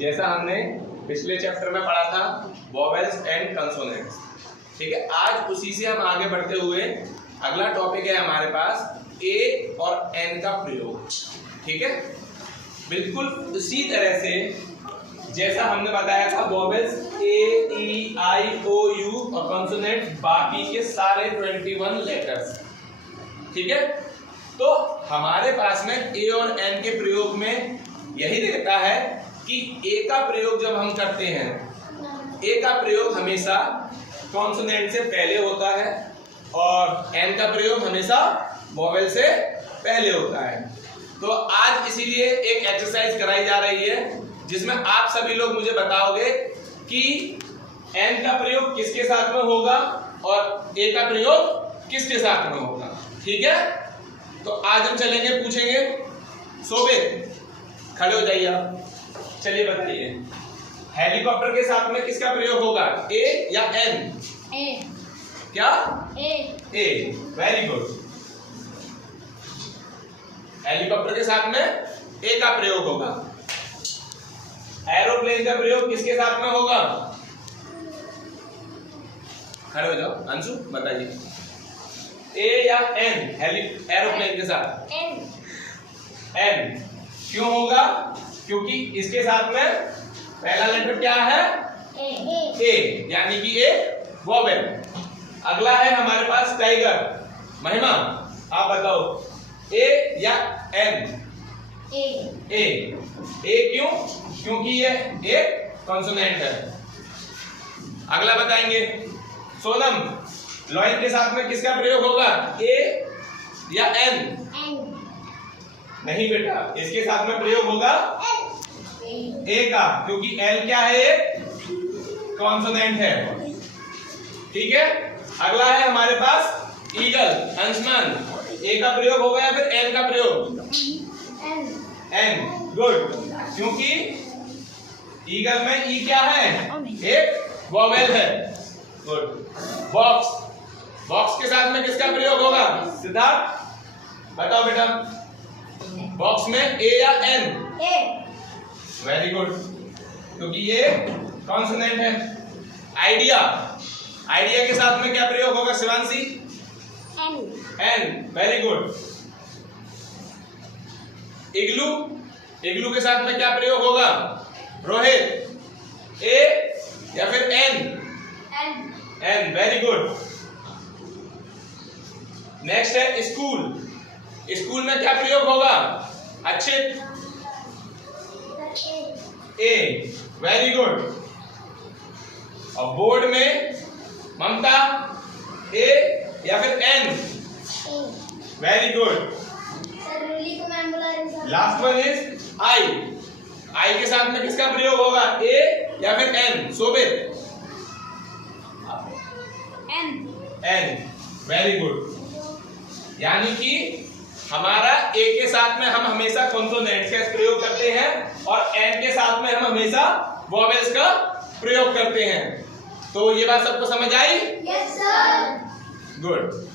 जैसा हमने पिछले चैप्टर में पढ़ा था वोवेल्स एंड कंसोनेंट्स, ठीक है। आज उसी से हम आगे बढ़ते हुए अगला टॉपिक है हमारे पास ए और एन का प्रयोग, ठीक है। बिल्कुल उसी तरह से जैसा हमने बताया था vowels A E I O U और कंसोनेंट्स बाकी के सारे 21 लेटर्स, ठीक है। तो हमारे पास में ए और एन के प्रयोग में यही रहता है कि ए का प्रयोग जब हम करते हैं, ए का प्रयोग हमेशा कॉन्सोनेंट से पहले होता है और एन का प्रयोग हमेशा वोवेल से पहले होता है। तो आज इसीलिए एक एक्सरसाइज कराई जा रही है जिसमें आप सभी लोग मुझे बताओगे कि एन का प्रयोग किसके साथ में होगा और ए का प्रयोग किसके साथ में होगा, ठीक है। तो आज हम चलेंगे, पूछेंगे। सोबे खड़े हो जाइए आप, चलिए बताइए हेलीकॉप्टर के साथ में किसका प्रयोग होगा, ए या एन? ए। क्या? ए। ए, वेरी गुड। हेलीकॉप्टर के साथ में ए का प्रयोग होगा। एरोप्लेन का प्रयोग किसके साथ में होगा? खड़े हो जाओ, अंशु बताइए, ए या एन? एरोप्लेन के साथ एन। एन क्यों होगा? क्योंकि इसके साथ में पहला लेटर क्या है? ए, यानी कि ए वोवेल। अगला है हमारे पास टाइगर। महिमा आप बताओ, ए या एन? ए। ए। ए क्यों? क्योंकि ये एक कॉन्सोनेंट है। अगला बताएंगे सोनम, लॉयन के साथ में किसका प्रयोग होगा, ए या एन? एन। नहीं बेटा, इसके साथ में प्रयोग होगा ए का, क्योंकि एल क्या है, एक कॉन्सोनेंट है, ठीक है। अगला है हमारे पास ईगल। अंशमान, ए का प्रयोग होगा या फिर एन का प्रयोग? N, good. क्योंकि ईगल में ई क्या है, एक वोवेल है, गुड। बॉक्स, बॉक्स के साथ में किसका प्रयोग होगा? सिद्धार्थ बताओ बेटा, बॉक्स में ए या एन? ए। वेरी गुड, क्योंकि ये कॉन्सोनेंट है। आइडिया, आइडिया के साथ में क्या प्रयोग होगा Shivanshi? An. An, very good. Igloo, igloo के साथ में क्या प्रयोग होगा रोहित? ए या फिर an? An. An, very good. Next है स्कूल। स्कूल में क्या प्रयोग होगा अक्षित? A, very good. और बोर्ड में ममता, ए या फिर an? Very good. Last one is eye. Eye के साथ में किसका प्रयोग होगा, ए या फिर an? Sobit an. An, very good. यानी कि हमारा ए के साथ में हम हमेशा कॉन्सोनेंट्स का प्रयोग करते हैं और एन के साथ में हम हमेशा वोवेल्स का प्रयोग करते हैं। तो ये बात सबको समझ आई? Yes sir. गुड।